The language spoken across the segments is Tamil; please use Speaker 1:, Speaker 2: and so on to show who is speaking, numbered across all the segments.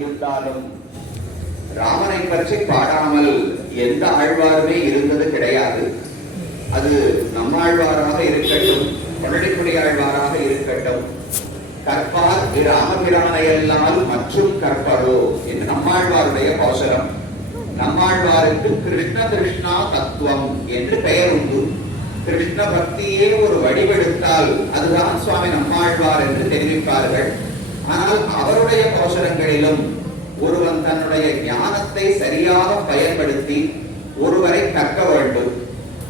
Speaker 1: இருந்தாலும் ராமனை பற்றி பாடாமல் எந்த ஆழ்வாருமே இருந்தது கிடையாது. அது நம்மாழ்வாராக இருக்கட்டும் பழனிக்குடி ஆழ்வாராக இருக்கட்டும். கற்பார் ராமபிரானையல்லால் மற்றும் கற்பரோ என்று நம்மாழ்வாருடைய அவசரம் நம்மாழ்வாருக்கு கிருஷ்ண கிருஷ்ணா தத்துவம் என்று பெயர் உண்டு. கிருஷ்ண பக்தியே ஒரு வடிவெடுத்தால் அதுதான் சுவாமி நம்மாழ்வார் என்று தெரிவிப்பார்கள். ஆனால் அவருடைய கோஷரங்களிலும் ஒருவன் தன்னுடைய ஞானத்தை சரியாக பயன்படுத்தி ஒருவரை கற்க வேண்டும்.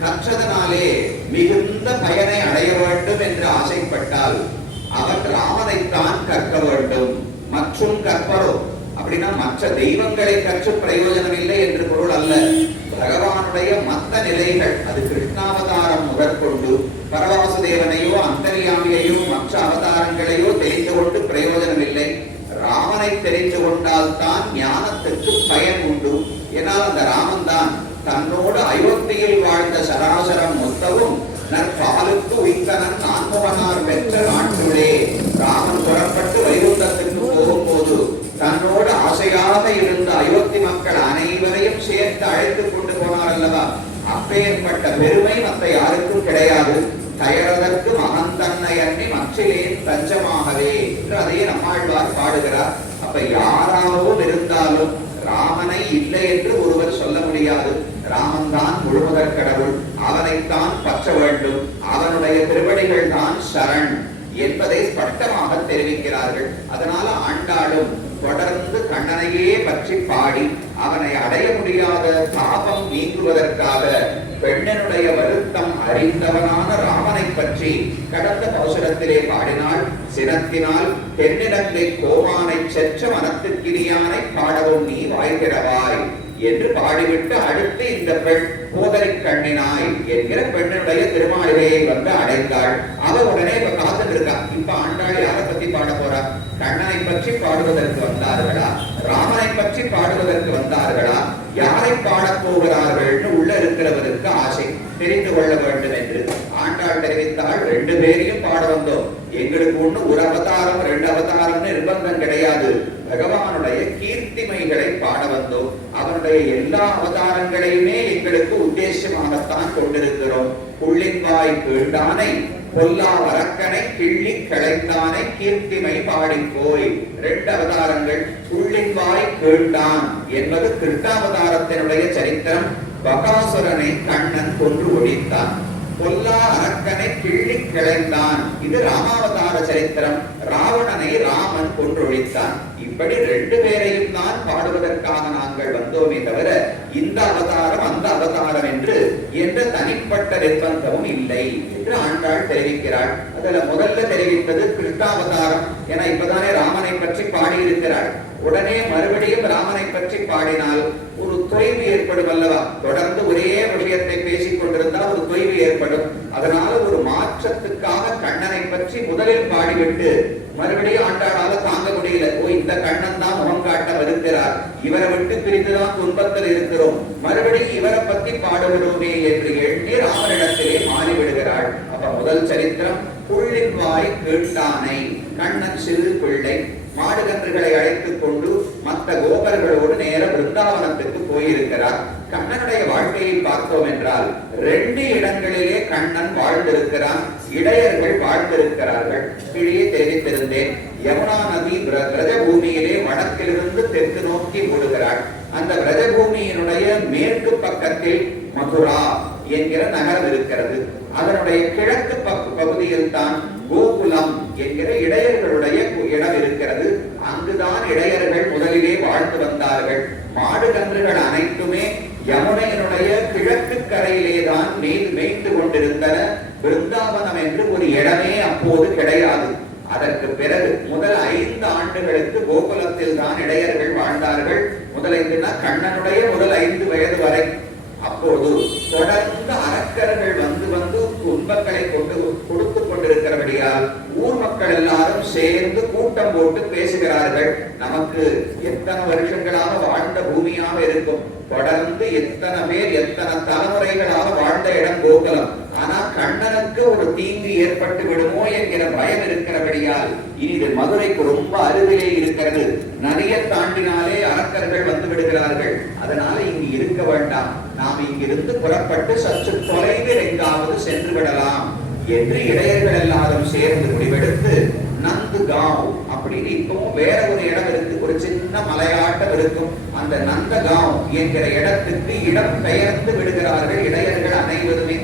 Speaker 1: கற்றதனாலே மிகுந்த பயனை அடைய வேண்டும் என்று ஆசைப்பட்டால் அவன் ராமனைத்தான் கற்க வேண்டும். மற்றும் கற்பரோ? அப்படின்னா மற்ற தெய்வங்களை கற்று பிரயோஜனம் இல்லை என்று பொருள் அல்ல. பகவானுடைய மத்த நிலைகள் அது கிருஷ்ணாவதாரம் முதற்கொண்டு பரவாசுதேவனையோ அந்தரியாமியையோ மற்ற அவதாரங்களையோ தெரிந்து கொண்டு பிரயோஜனம் இல்லை ராமனை தெரிந்து கொண்டால் தான் ஞானத்துக்கு பயன் உண்டு. ஏனால் அந்த ராமன் தான் தன்னோடு அயோத்தியில் வாழ்ந்த சராசரம் மொத்தமும் நற்பாலுக்கு உயிர்த்தனன் நான்முகனார் பெற்ற நாட்டுகளே. ராமன் புறப்பட்டு வைகுந்தத்துக்கு போகும்போது தன்னோடு ஆசையாக இருந்த அயோத்தி மக்கள் அனைவரையும் சேர்த்து அழைத்துக் கொண்டு போனார் அல்லவா? அப்பேற்பட்ட பெருமை மற்ற யாருக்கும் கிடையாது. தயறதற்கு மகந்தன்னை அன்னி மற்றிலேன் தஞ்சமாகவே என்று அதையே நம்மாழ்வார் பாடுகிறார். அப்ப யாராகவும் இருந்தாலும் ராமனை இல்லை என்று ஒருவர் சொல்ல முடியாது. ராமன் தான் முழுமுதற் கடவுள். அவனைத்தான் பற்ற வேண்டும். அவனுடைய திருவடிகள் தான் சரண் என்பதை ஸ்பஷ்டமாக தெரிவிக்கிறார்கள். அதனால ஆண்டாளும் தொடர்ந்து கண்ணனையே பற்றி பாடி அவனை அடைய முடியாத தாபம் நீங்குவதற்காக பெண்ணனுடைய வருத்தம் அறிந்தவனான ராமனை பற்றி கடந்த பௌசரத்திலே பாடினாள் சினத்தினால் பெண்ணிடத்தை கோமானை செற்ற மனத்துக்கிரியானை பாடவும் நீ வாய்கிறவாய் என்று பாடிவிட்டு அடுத்து இந்த பெண் போதரை கண்ணினாய் என்கிற பெண்ணுடைய திருமாளிகையை வந்து அடைந்தாள். அவ உடனே இப்ப காத்துட்டு இருக்கா. இப்ப ஆண்டாள் யாரை பத்தி பாட போறா? கண்ணனை பற்றி பாடுவதற்கு வந்தார்களா? ராமனை பற்றி பாடுவதற்கு வந்தார்களா? யாரை பாடப் போகிறார்கள்னு உள்ள இருக்கிறவருக்கு ஆசை தெரிந்து கொள்ள வேண்டும் என்று ஆண்டாள் தெரிவித்தாள் ரெண்டு பேரையும் பாட வந்தோம். எங்களுக்கு ஒண்ணு ஒரு அவதாரம் ரெண்டு அவதாரம்னு நிர்பந்தம் கிடையாது. பகவானுடைய கீர்த்திமைகளை பாட வந்தோம். அவனுடைய எல்லா அவதாரங்களையுமே எங்களுக்கு உத்தேசமாகத்தான் கொண்டிருக்கிறோம். புள்ளின்வாய் கீழ்டானை பொல்லா வரக்கனை கிள்ளி களைந்தானை கீர்த்திமை பாடிக்கோய் ரெண்டு அவதாரங்கள் புள்ளின்வாய் கீழ்டான் என்பது கிருட்டாவதாரத்தினுடைய சரித்திரம். பகாசுரனை கண்ணன் கொன்று ஒழித்தான். பொல்லா அரக்கனை கிள்ளி கிளைந்தான். இது ராமாவதார சரித்திரம். ராவணனை ராமன் கொன்றொழித்தான். இப்படி ரெண்டு பேரையும் தான் பாடுவதற்காக நாங்கள் வந்தோமே தவிர இந்த அவதாரம் அந்த அவதாரம் என்று எந்த தனிப்பட்ட நிர்பந்தமும் இல்லை என்று ஆண்டாள் தெரிவிக்கிறாள். அதுல முதல்ல தெரிவித்தது கிருஷ்ணாவதாரம். என இப்பதானே ராமனை பற்றி பாடியிருக்கிறாள். உடனே மறுபடியும் ராமனை பற்றி பாடினால் ஒரு தொய்வு ஏற்படும் அல்லவா? தொடர்ந்து ஒரே விஷயத்தை பேசிக் கொண்டிருந்தால் ஒரு தொய்வு ஏற்படும். அதனால ஒரு மாற்றத்துக்காக கண்ணனை பற்றி முதலில் பாடிவிட்டு மறுபடியும் ஆண்டாளால தாங்க முடியல. ஓ இந்த கண்ணன் தான் முகம் காட்ட வருகிறார் இவரை விட்டு பிரிந்துதான் துன்பத்தில் இருக்கிறோம். மறுபடியும் இவரை பத்தி பாடுகிறோமே என்று எண்ணி ராமனிடத்திலே மாறிவிடுகிறாள். அப்ப முதல் சரித்திரம் புள்ளின் வாய் கேட்டானை கண்ணன் சிறு பிள்ளை மாடுகன்றுகளை அழைத்துக் கொண்டு மற்ற கோபர்களோடு நேர பிருந்தாவனத்துக்கு போயிருக்கிறார். கண்ணனுடைய வாழ்க்கையை பார்த்தோம் என்றால் ரெண்டு இடங்களிலே கண்ணன் வாழ்ந்திருக்கிறான் இடையர்கள் வாழ்ந்திருக்கிறார்கள். கீழே தெரிவித்திருந்தேன் யமுனா நதி பிரஜபூமியிலே வடக்கிலிருந்து தெற்கு நோக்கி ஓடுகிறாள். அந்த பிரஜபூமியினுடைய மேற்கு பக்கத்தில் மதுரா என்கிற நகரம் இருக்கிறது. அதனுடைய கிழக்கு பகுதியில் தான் கோகுலம் என்கிற இடையர்களுடைய கு- இடம் இருக்கிறது அங்குதான் இடையர்கள் முதலிலே வாழ்ந்து வந்தார்கள் அனைத்துமே யமுனையினுடைய கிழக்கு கரையிலே தான் மேல் மேய்த்து கொண்டிருந்தன. பிருந்தாவனம் என்று ஒரு இடமே அப்போது கிடையாது. அதற்கு பிறகு முதல் ஐந்து ஆண்டுகளுக்கு கோகுலத்தில் தான் இடையர்கள் வாழ்ந்தார்கள். முதல் ஐந்துனா கண்ணனுடைய முதல் ஐந்து வயது வரை. அப்போது தொடர்ந்து அரக்கர்கள் வந்து வந்து துன்பங்களை கொண்டு கொடுத்து கொண்டிருக்கிறபடியால் மக்கள் எல்லாரும் சேர்ந்து கூட்டம் போட்டு பேசுகிறார்கள். நமக்கு எத்தனை வருஷங்களாக வாழ்ந்த பூமியாக இருக்கும். தொடர்ந்து எத்தனை பேர் எத்தனை தலைமுறைகளாக வாழ்ந்த இடம் கோகுலம். ஆனா கண்ணனுக்கு ஒரு தீங்கு ஏற்பட்டு விடுமோ என்கிற பயம் இருக்கிறபடியால் இனி இது மதுரைக்கு ரொம்ப அருகிலே இருக்கிறது. நிறைய தாண்டினாலே அரக்கர்கள் வந்து விடுகிறார்கள். அதனால இங்கு இருக்க வேண்டாம். நாம் இங்கிருந்து புறப்பட்டு சற்று தொலைவில் எங்காவது சென்று விடலாம். என்று இடையர்கள் எல்லாரும் சேர்ந்து முடிவெடுத்து நந்துகாவ் அப்படின்னு இப்பவும் வேற ஒரு இடம் இருக்கு. ஒரு சின்ன மலையாட்டம் இருக்கும். அந்த நந்த காவ் என்கிற இடத்துக்கு இடம் பெயர்ந்து விடுகிறார்கள் இடையர்கள் அனைவருமே.